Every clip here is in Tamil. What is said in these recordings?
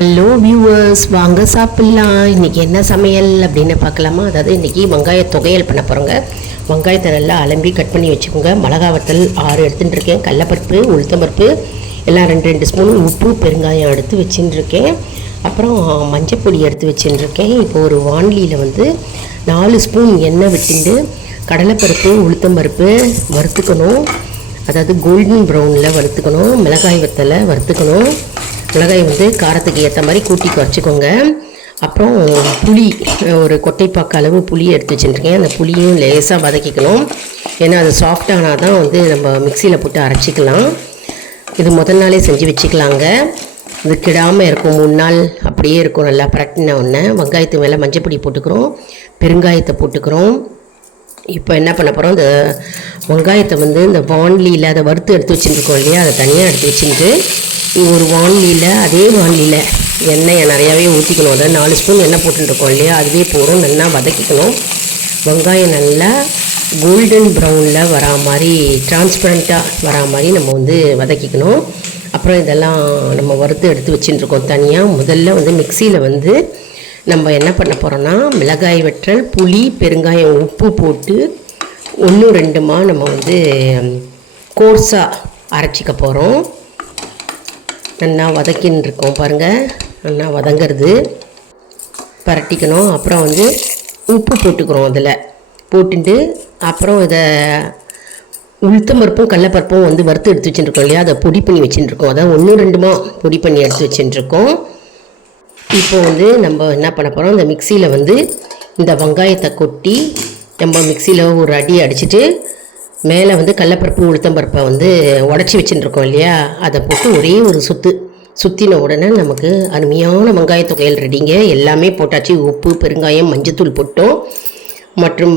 ஹலோ வியூவர்ஸ், வாங்க சாப்பிட்லாம். இன்றைக்கி என்ன சமையல் அப்படின்னு பார்க்கலாமா? அதாவது இன்றைக்கி வெங்காய தொகையல் பண்ண போகிறோங்க. வெங்காயத்தை நல்லா அலம்பி கட் பண்ணி வச்சுக்கோங்க. மிளகா வத்தல் 6 எடுத்துகிட்டு இருக்கேன். கடலப்பருப்பு, உளுத்தம்பருப்பு எல்லாம் 2 ஸ்பூன், உப்பு பெருங்காயம் எடுத்து வச்சுட்டுருக்கேன். அப்புறம் மஞ்சப்பொடி எடுத்து வச்சுட்டுருக்கேன். இப்போ ஒரு வாண்லியில் 4 ஸ்பூன் எண்ணெய் விட்டுண்டு கடலைப்பருப்பு உளுத்தம்பருப்பு வறுத்துக்கணும். அதாவது கோல்டன் ப்ரௌனில் வறுத்துக்கணும். மிளகாய் வத்தலை வறுத்துக்கணும். மிளகாய் காரத்துக்கு ஏற்ற மாதிரி கூட்டி குறைச்சிக்கோங்க. அப்புறம் புளி, ஒரு கொட்டைப்பாக்கு அளவு புளி எடுத்து வச்சுருக்கேன். அந்த புளியும் லேசாக வதக்கிக்கணும். ஏன்னா அது சாஃப்டானால் தான் நம்ம மிக்சியில் போட்டு அரைச்சிக்கலாம். இது முதல் நாளே செஞ்சு வச்சுக்கலாங்க. இது கிடாமல் இருக்கும், 3 நாள் அப்படியே இருக்கும். நல்லா பரட்டின உடனே வெங்காயத்து மேலே மஞ்சப்பொடி போட்டுக்கிறோம், பெருங்காயத்தை போட்டுக்கிறோம். இப்போ என்ன பண்ண போகிறோம், இந்த வெங்காயத்தை இந்த வாண்லியில் அதை வறுத்து எடுத்து வச்சுருக்கோம் இல்லையா, அதை தனியாக எடுத்து வச்சுட்டு ஒரு வாண்லியில், அதே வாண்லியில் எண்ணெயை நிறையாவே ஊற்றிக்கணும். அதை 4 ஸ்பூன் எண்ணெய் போட்டுருக்கோம் இல்லையா, அதுவே போகிறோம். நல்லா வதக்கிக்கணும். வெங்காயம் நல்லா கோல்டன் ப்ரௌனில் வரா மாதிரி, டிரான்ஸ்பரண்ட்டாக வரா மாதிரி நம்ம வதக்கிக்கணும். அப்புறம் இதெல்லாம் நம்ம வறுத்து எடுத்து வச்சுட்டுருக்கோம் தனியாக. முதல்ல மிக்சியில் நம்ம என்ன பண்ண போகிறோன்னா, மிளகாய் வற்றல், புளி, பெருங்காயம், உப்பு போட்டு 1-2மா நம்ம கோர்ஸாக அரைச்சிக்க போகிறோம். நல்லா வதக்கின்னு இருக்கோம் பாருங்கள். நல்லா வதங்கிறது பரட்டிக்கணும். அப்புறம் உப்பு போட்டுக்கிறோம். அதில் போட்டுட்டு அப்புறம் இதை உளுத்தம்பருப்பும் கடலப்பருப்பும் வறுத்து எடுத்து வச்சுட்டுருக்கோம் இல்லையா, அதை பொடி பண்ணி வச்சுட்டுருக்கோம். அதான் 1-2மா பொடி பண்ணி எடுத்து வச்சுட்டுருக்கோம். இப்போ நம்ம என்ன பண்ண போகிறோம், இந்த மிக்சியில் இந்த வெங்காயத்தை கொட்டி நம்ம மிக்சியில் ஒரு அடி அடிச்சுட்டு மேலே கடலப்பருப்பு உளுத்தம்பருப்பை உடச்சி வச்சுட்டுருக்கோம் இல்லையா, அதை போட்டு ஒரே ஒரு சுற்றின உடனே நமக்கு அருமையான வெங்காய தொகையல் ரெடிங்க. எல்லாமே போட்டாச்சு. உப்பு, பெருங்காயம், மஞ்சத்தூள் போட்டோம். மற்றும்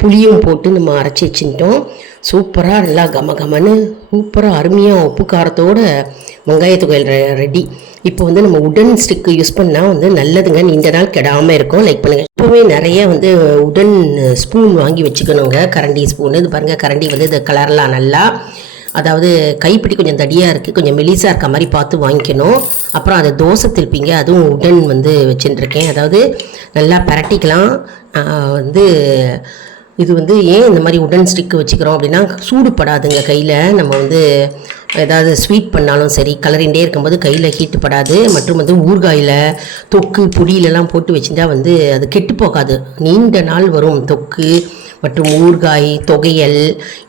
புளியும் போட்டு நம்ம அரைச்சி வச்சுட்டோம். சூப்பராக நல்லா கமகமன்னு சூப்பராக அருமையாக உப்பு காரத்தோட வெங்காய தொகையல் ரெடி. இப்போ நம்ம உடன் ஸ்டிக்கு யூஸ் பண்ணால் நல்லதுங்க. நீண்ட நாள் கெடாமல் இருக்கும். லைக் பண்ணுங்கள். எப்போவுமே நிறைய உடன் ஸ்பூன் வாங்கி வச்சுக்கணுங்க. கரண்டி ஸ்பூனு. இது பாருங்கள், கரண்டி இது கலர்லாம் நல்லா, அதாவது கைப்பிடி கொஞ்சம் தடியாக இருக்குது, கொஞ்சம் மெலிசாக இருக்க மாதிரி பார்த்து வாங்கிக்கணும். அப்புறம் அதை தோசை திருப்பிங்க, அதுவும் உடன் வச்சுட்டுருக்கேன். அதாவது நல்லா பரட்டிக்கலாம். இது ஏன் இந்த மாதிரி உடன் ஸ்டிக்கு வச்சுக்கிறோம் அப்படின்னா, சூடுபடாதுங்க கையில். நம்ம ஏதாவது ஸ்வீட் பண்ணாலும் சரி, கலரிண்டே இருக்கும்போது கையில் ஹீட்டு படாது. மற்றும் ஊறுகாயில், தொக்கு, பொடியிலலாம் போட்டு வச்சுட்டா அது கெட்டு போகாது, நீண்ட நாள் வரும். தொக்கு மற்றும் ஊறுகாய், தொகையல்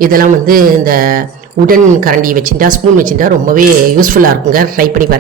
இதெல்லாம் இந்த உடன் கரண்டி வச்சுட்டா, ஸ்பூன் வச்சுட்டா ரொம்பவே யூஸ்ஃபுல்லாக இருக்குங்க. ட்ரை பண்ணி பாருங்கள்.